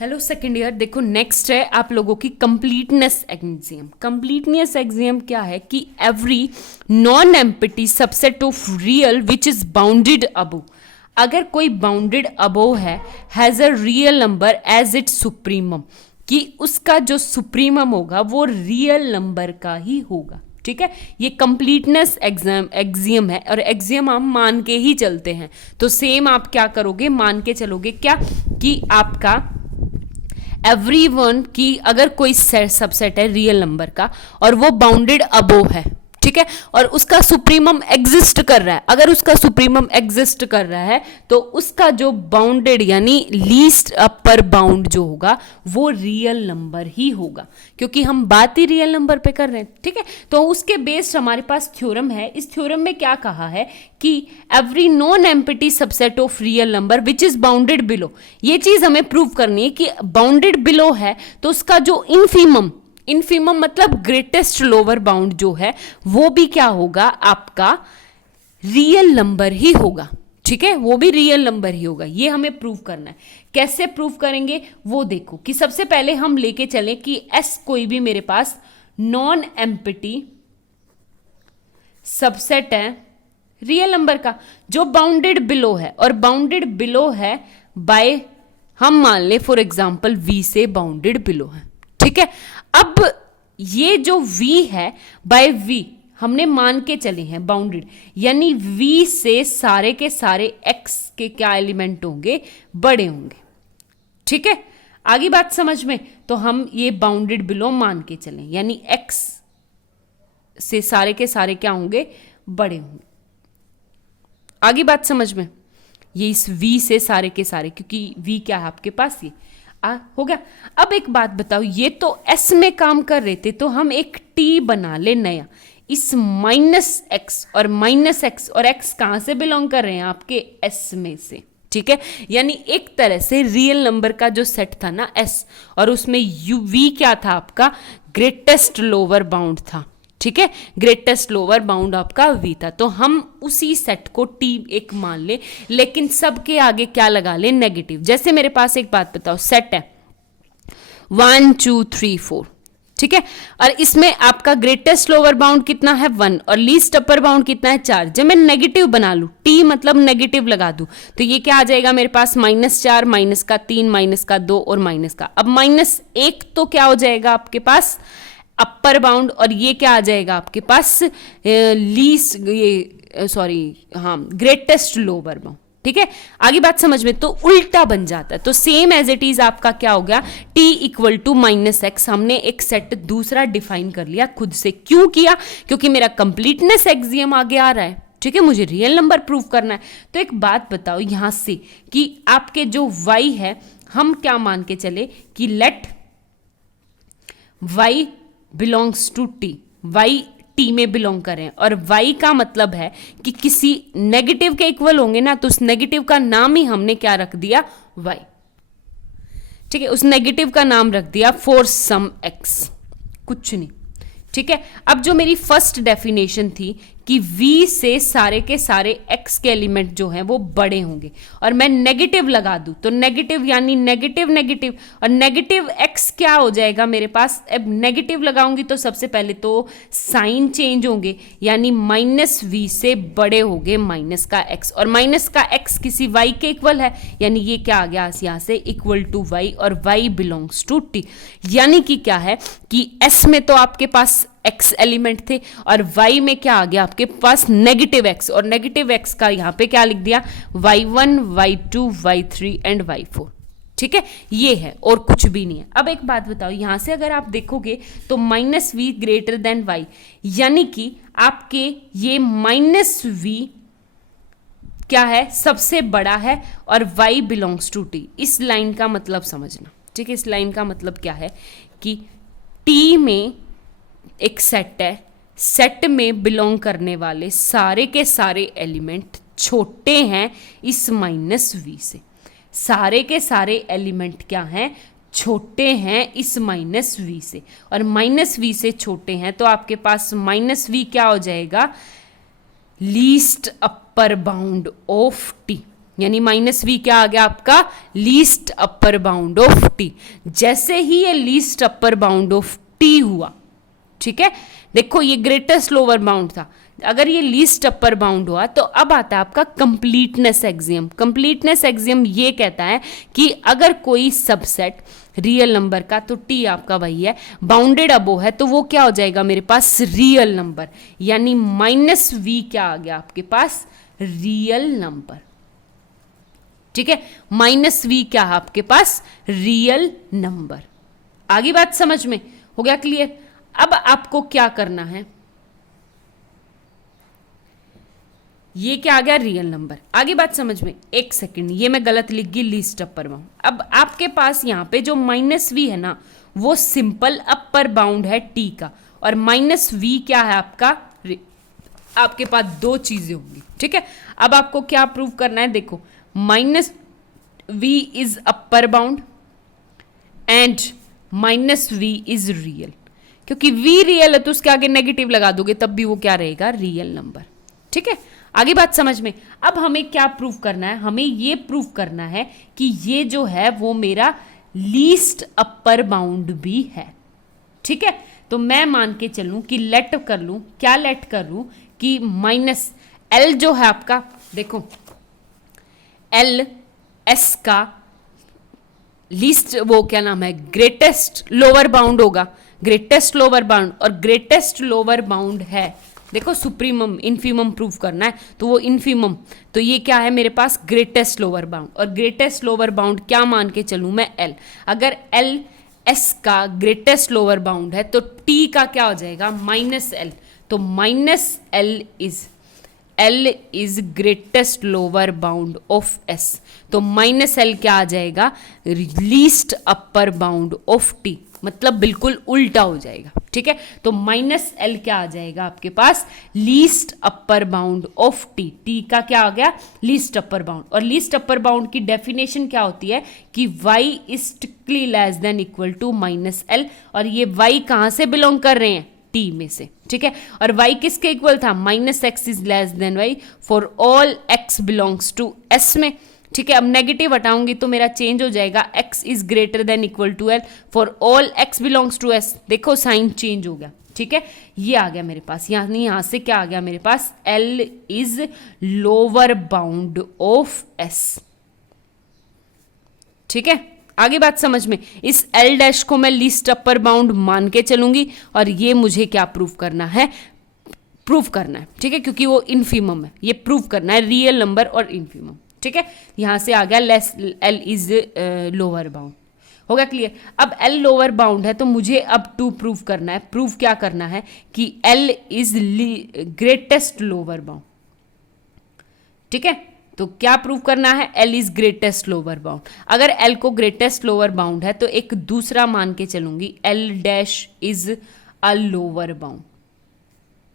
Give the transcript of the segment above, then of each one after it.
Hello second year. देखो next है आप लोगों की कंप्लीटनेस एक्सियम। कंप्लीटनेस एक्सियम क्या है कि every non empty subset of real which is bounded above, अगर कोई बाउंडेड अबो है has a real number as its supremum, कि उसका जो सुप्रीमम होगा वो रियल नंबर का ही होगा। ठीक है, ये कंप्लीटनेस एक्सियम है और एक्सियम हम मान के ही चलते हैं। तो सेम आप क्या करोगे, मान के चलोगे क्या कि आपका एवरीवन की अगर कोई सबसेट है रियल नंबर का और वो बाउंडेड अबो है, ठीक है, और उसका सुप्रीमम एग्जिस्ट कर रहा है, अगर उसका सुप्रीमम एग्जिस्ट कर रहा है तो उसका जो बाउंडेड यानी लीस्ट अपर बाउंड जो होगा वो रियल नंबर ही होगा, क्योंकि हम बात ही रियल नंबर पे कर रहे हैं। ठीक है, तो उसके बेस्ड हमारे पास थ्योरम है। इस थ्योरम में क्या कहा है कि every non empty subset of real number which is bounded below, ये चीज हमें प्रूव करनी है कि बाउंडेड बिलो है तो उसका जो इनफीमम मतलब ग्रेटेस्ट लोअर बाउंड जो है वो भी क्या होगा, आपका रियल नंबर ही होगा। ठीक है, वो भी रियल नंबर ही होगा। ये हमें प्रूव करना है। कैसे प्रूव करेंगे वो देखो कि सबसे पहले हम लेके चलें कि एस कोई भी मेरे पास नॉन एम्प्टी सबसेट है रियल नंबर का जो बाउंडेड बिलो है, और बाउंडेड बिलो है बाय, हम मान ले फॉर एग्जांपल v से बाउंडेड बिलो है। ठीक है, अब ये जो v है बाय v हमने मान के चले हैं बाउंडेड, यानी v से सारे के सारे x के क्या एलिमेंट होंगे, बड़े होंगे। ठीक है, आगे बात समझ में, तो हम ये बाउंडेड बिलो मान के चलें, यानी x से सारे के सारे क्या होंगे, बड़े होंगे। आगे बात समझ में, ये इस v से सारे के सारे, क्योंकि v क्या है आपके पास, ये हो गया। अब एक बात बताओ, ये तो s में काम कर रहे थे तो हम एक t बना ले नया, इस -x और x कहां से बिलोंग कर रहे हैं, आपके s में से। ठीक है, यानी एक तरह से रियल नंबर का जो सेट था ना s, और उसमें v क्या था आपका, ग्रेटेस्ट लोअर बाउंड था। ठीक है, ग्रेटेस्ट लोअर बाउंड आपका v था, तो हम उसी सेट को t एक मान ले, लेकिन सबके आगे क्या लगा ले, नेगेटिव। जैसे मेरे पास एक बात बताओ, सेट है 1 2 3 4, ठीक है, और इसमें आपका ग्रेटेस्ट लोअर बाउंड कितना है 1 और लीस्ट अपर बाउंड कितना है 4। जब मैं नेगेटिव बना लूं, t मतलब नेगेटिव लगा दूं, तो ये क्या आ जाएगा मेरे पास, -4 -3 -2 और माइनस का। अब -1 तो क्या हो जाएगा आपके पास अपर बाउंड, और ये क्या आ जाएगा आपके पास ग्रेटेस्ट लोअर बाउंड। ठीक है, आगे बात समझ में, तो उल्टा बन जाता है। तो सेम एज इट इज आपका क्या हो गया, t इक्वल टू -x, हमने एक सेट दूसरा डिफाइन कर लिया खुद से। क्यों किया, क्योंकि मेरा कंप्लीटनेस एक्सियम आगे आ रहा है। ठीक है, मुझे रियल नंबर प्रूव करना है। तो एक बात बताओ यहां से कि आपके जो y है, हम क्या मान के चले कि let y belongs to t, y t में बिलोंग करें, और y का मतलब है कि किसी नेगेटिव के इक्वल होंगे ना, तो उस नेगेटिव का नाम ही हमने क्या रख दिया, y। ठीक है, उस नेगेटिव का नाम रख दिया फॉर सम x, कुछ नहीं। ठीक है, अब जो मेरी फर्स्ट डेफिनेशन थी कि v से सारे के सारे x के एलिमेंट जो हैं वो बड़े होंगे, और मैं नेगेटिव लगा दूं तो नेगेटिव यानी नेगेटिव और नेगेटिव x क्या हो जाएगा मेरे पास। अब नेगेटिव लगाऊंगी तो सबसे पहले तो साइन चेंज होंगे, यानी -v से बड़े होंगे माइनस का x, और माइनस का x किसी y के इक्वल है, यानी ये क्या आ गया यहाँ से इक्वल टू y, और y बिलोंग्स टू t। यानी कि क्या है कि s में तो आपके पास x एलिमेंट थे, और y में क्या आ गया आपके पास नेगेटिव x, और नेगेटिव x का यहाँ पे क्या लिख दिया, y1 y2 y3 and y4। ठीक है, ये है और कुछ भी नहीं है। अब एक बात बताओ, यहां से अगर आप देखोगे तो -v ग्रेटर देन y, यानी कि आपके ये -v क्या है, सबसे बड़ा है, और y बिलोंग्स टू t। इस लाइन का मतलब समझना। ठीक है, इस लाइन का मतलब क्या है कि t में एक सेट है, सेट में बिलोंग करने वाले सारे के सारे एलिमेंट छोटे हैं इस -v से। सारे के सारे एलिमेंट क्या हैं, छोटे हैं इस -v से, और -v से छोटे हैं तो आपके पास -v क्या हो जाएगा, least upper bound of t, यानी माइनस वी क्या आ गया आपका, least upper bound of T. जैसे ही ये least upper bound of T हुआ, ठीक है, देखो ये ग्रेटेस्ट लोअर बाउंड था, अगर ये लीस्ट अपर बाउंड हुआ तो अब आता है आपका कंप्लीटनेस एक्सियम। कंप्लीटनेस एक्सियम ये कहता है कि अगर कोई सबसेट रियल नंबर का, तो टी आपका वही है, बाउंडेड अबो है, तो वो क्या हो जाएगा मेरे पास, रियल नंबर। यानी माइनस वी क्या आ गया आपके पास, रियल नंबर। ठीक है, माइनस वी क्या है आपके पास, रियल नंबर। आगे बात समझ में हो गया क्लियर। अब आपको क्या करना है, ये क्या आ गया, रियल नंबर। आगे बात समझ में, एक सेकंड, ये मैं गलत लिख गई, लीस्ट अपर बाउंड। अब आपके पास यहां पे जो माइनस वी है ना, वो सिंपल अपर बाउंड है टी का, और माइनस वी क्या है आपका, आपके पास दो चीजें होंगी। ठीक है, अब आपको क्या प्रूव करना है, देखो minus v is upper bound and minus v is real. क्योंकि वी रियल है तो उसके आगे नेगेटिव लगा दोगे तब भी वो क्या रहेगा, रियल नंबर। ठीक है, आगे बात समझ में। अब हमें क्या प्रूव करना है, हमें ये प्रूव करना है कि ये जो है वो मेरा लीस्ट अपर बाउंड भी है। ठीक है, तो मैं मान के चलूं कि लेट कर लूं, क्या लेट कर लूं कि माइनस एल जो है आपका, देखो एल एस का लीस्ट, वो क्या नाम है, ग्रेटेस्ट लोअर बाउंड होगा, ग्रेटेस्ट लोअर बाउंड, और ग्रेटेस्ट लोअर बाउंड है, देखो सुप्रीमम इनफीमम प्रूव करना है तो वो इनफीमम, तो ये क्या है मेरे पास, ग्रेटेस्ट लोअर बाउंड। और ग्रेटेस्ट लोअर बाउंड क्या मान के चलूं मैं, एल। अगर एल एस का ग्रेटेस्ट लोअर बाउंड है तो टी का क्या हो जाएगा, माइनस एल। तो minus L is greatest lower bound of S, तो माइनस एल क्या आ जाएगा, least upper bound of T, मतलब बिल्कुल उल्टा हो जाएगा। ठीक है, तो माइनस एल क्या आ जाएगा आपके पास, least upper bound of T. T का क्या आ गया, लीस्ट अपर बाउंड। और लीस्ट अपर बाउंड की डेफिनेशन क्या होती है कि y is strictly less than equal to minus L, और ये y कहां से बिलोंग कर रहे हैं, टी में से। ठीक है, और y किसके इक्वल था, minus x is less than y for all x belongs to s में। ठीक है, अब नेगेटिव हटाऊंगी तो मेरा चेंज हो जाएगा, x is greater than equal to L for all x belongs to s। देखो साइन चेंज हो गया। ठीक है, ये आ गया मेरे पास, यानी यहां से क्या आ गया मेरे पास, l is lower bound of s। ठीक है, आगे बात समझ में। इस l डैश को मैं लीस्ट अपर बाउंड मान के चलूंगी, और ये मुझे क्या प्रूव करना है, ठीक है, क्योंकि वो इनफीमम है, ये प्रूव करना है, रियल नंबर और इनफीमम। ठीक है, यहां से आ गया less, L is lower bound. हो गया क्लियर। अब एल लोअर बाउंड है तो मुझे अब टू प्रूव करना है, प्रूव क्या करना है कि L is greatest lower bound. ठीक है, तो क्या प्रूव करना है, L is greatest lower bound. अगर एल को ग्रेटेस्ट लोअर बाउंड है तो एक दूसरा मान के चलूंगी, L dash is a lower bound.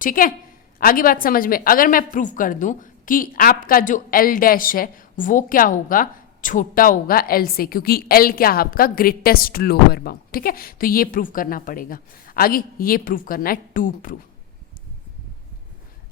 ठीक है, आगे बात समझ में। अगर मैं प्रूव कर दूं कि आपका जो एल डैश है वो क्या होगा, छोटा होगा एल से, क्योंकि एल क्या है आपका, ग्रेटेस्ट लोअर बाउंड। ठीक है, तो ये प्रूव करना पड़ेगा। आगे ये प्रूव करना है, टू प्रूव।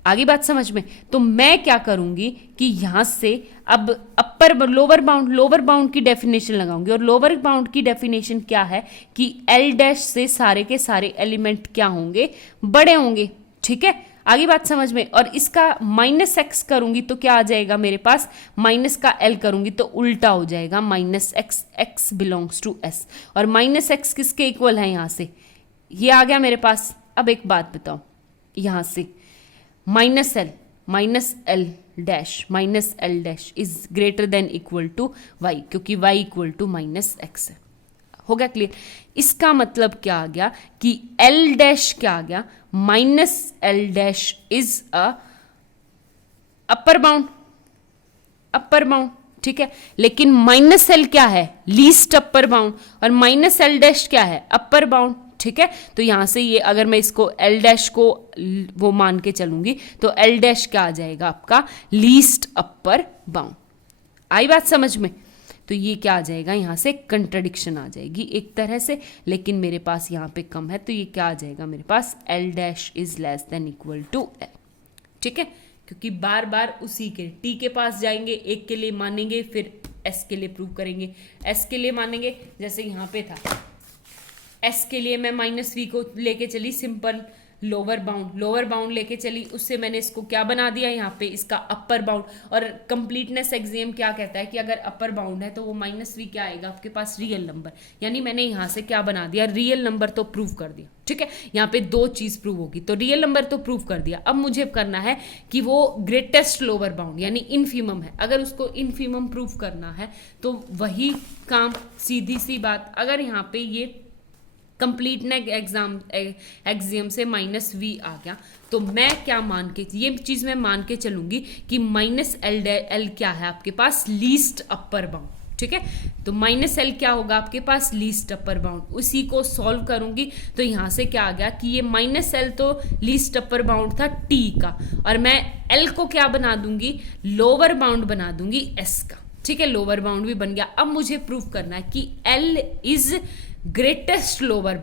आगे बात समझ में। तो मैं क्या करूंगी कि यहां से अब अपर लोअर बाउंड की डेफिनेशन लगाऊंगी, और लोअर बाउंड की डेफिनेशन क्या है कि एल डैश से सारे के सारे एलिमेंट क्या होंगे, बड़े होंगे। ठीक है, आगे बात समझ में। और इसका माइनस एक्स करूंगी तो क्या आ जाएगा मेरे पास, माइनस का एल करूंगी तो उल्टा हो जाएगा, minus x, x belongs to s. और माइनस एक्स किसके इक्वल है, यहां से ये आ गया मेरे पास। अब एक बात बताओ, यहां से minus L dash is greater than equal to Y, क्योंकि Y equal to minus X है। हो गया क्लियर। इसका मतलब क्या आ गया कि एल डैश क्या आ गया, minus L dash is a upper bound. ठीक है, लेकिन माइनस एल क्या है, लीस्ट अपर बाउंड, और माइनस एल डैश क्या है, अपर बाउंड। ठीक है, तो यहां से ये अगर मैं इसको एल डैश को वो मान के चलूंगी तो एल डैश क्या आ जाएगा आपका, लीस्ट अपर बाउंड। आई बात समझ में। तो ये क्या आ जाएगा, यहाँ से कंट्राडिक्शन आ जाएगी एक तरह से, लेकिन मेरे पास यहाँ पे कम है तो ये क्या आ जाएगा मेरे पास, L dash is less than equal to L. ठीक है, क्योंकि बार बार उसी के टी के पास जाएंगे, एक के लिए मानेंगे, फिर एस के लिए प्रूव करेंगे। एस के लिए मानेंगे, जैसे यहाँ पे था एस के लिए मैं माइनस वी को लेके चली सिंपल लोअर बाउंड लेके चली, उससे मैंने इसको क्या बना दिया यहाँ पे इसका अपर बाउंड। और कंप्लीटनेस एक्सियम क्या कहता है कि अगर अपर बाउंड है तो वो माइनस वी क्या आएगा आपके पास, रियल नंबर। यानी मैंने यहाँ से क्या बना दिया, रियल नंबर तो प्रूव कर दिया। ठीक है, यहाँ पे दो चीज प्रूव होगी, तो रियल नंबर तो प्रूव कर दिया। अब मुझे करना है कि वो ग्रेटेस्ट लोअर बाउंड यानी इनफीमम है, अगर उसको इनफीमम प्रूव करना है तो वही काम, सीधी सी बात। अगर यहाँ पे ये कंप्लीटनेस एक्सियम से माइनस वी आ गया तो मैं क्या मान के, ये चीज मैं मान के चलूंगी कि माइनस एल क्या है आपके पास, लीस्ट अपर बाउंड। ठीक है, तो माइनस एल क्या होगा आपके पास, लीस्ट अपर बाउंड। उसी को सॉल्व करूंगी तो यहां से क्या आ गया कि ये माइनस एल तो लीस्ट अपर बाउंड था टी का, और मैं एल को क्या बना दूंगी, लोअर बाउंड बना दूंगी एस का। ठीक है, लोअर बाउंड भी बन गया। अब मुझे प्रूव करना है कि L is greatest lower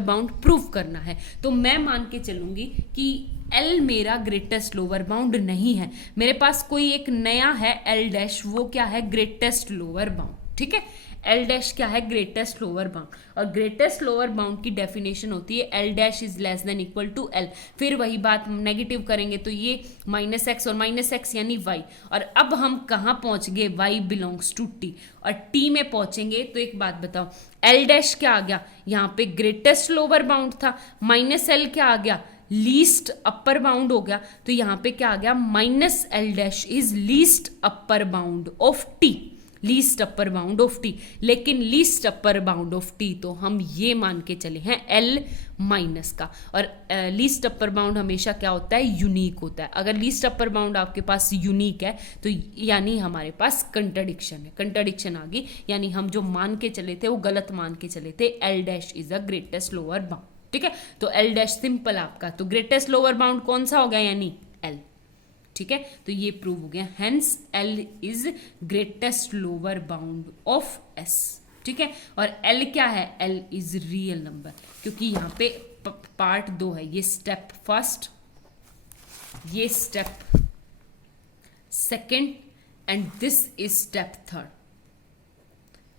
bound prove करना है। तो मैं मान के चलूंगी कि एल मेरा ग्रेटेस्ट लोअर बाउंड नहीं है, मेरे पास कोई एक नया है एल डैश, वो क्या है, ग्रेटेस्ट लोअर बाउंड। ठीक है, एल डैश क्या है, ग्रेटेस्ट लोअर बाउंड, और ग्रेटेस्ट लोअर बाउंड की डेफिनेशन होती है L dash is less than equal to L. फिर वही बात नेगेटिव करेंगे तो ये माइनस एक्स और माइनस एक्स यानी वाई। और अब हम कहाँ पहुंच गए, वाई बिलोंग्स टू टी, और टी में पहुंचेंगे तो एक बात बताओ, एल डैश क्या आ गया, यहाँ पे ग्रेटेस्ट लोअर बाउंड था, माइनस एल क्या आ गया, लीस्ट अपर बाउंड हो गया। तो यहाँ पे क्या आ गया, minus L dash is least upper bound of T, least upper bound of T. लेकिन least upper bound of T तो हम ये मान के चले हैं एल माइनस का, और लीस्ट अपर बाउंड हमेशा क्या होता है, यूनिक होता है। अगर लीस्ट अपर बाउंड आपके पास यूनिक है तो यानी हमारे पास कंट्राडिक्शन है, कंट्राडिक्शन आ गई, यानी हम जो मान के चले थे वो गलत मान के चले थे। L dash is a greatest lower bound. ठीक है, तो एल डैश सिंपल आपका, तो ग्रेटेस्ट लोअर बाउंड कौन सा हो गया, यानी एल। ठीक है, तो ये प्रूव हो गया, hence L is greatest lower bound of S. ठीक है, और एल क्या है, एल इज रियल नंबर, क्योंकि यहाँ पे पार्ट 2 है, ये स्टेप फर्स्ट, ये step second, and this is step third,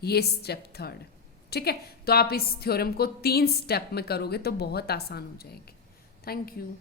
ये स्टेप थर्ड। ठीक है, तो आप इस थ्योरम को 3 स्टेप में करोगे तो बहुत आसान हो जाएगी। Thank you.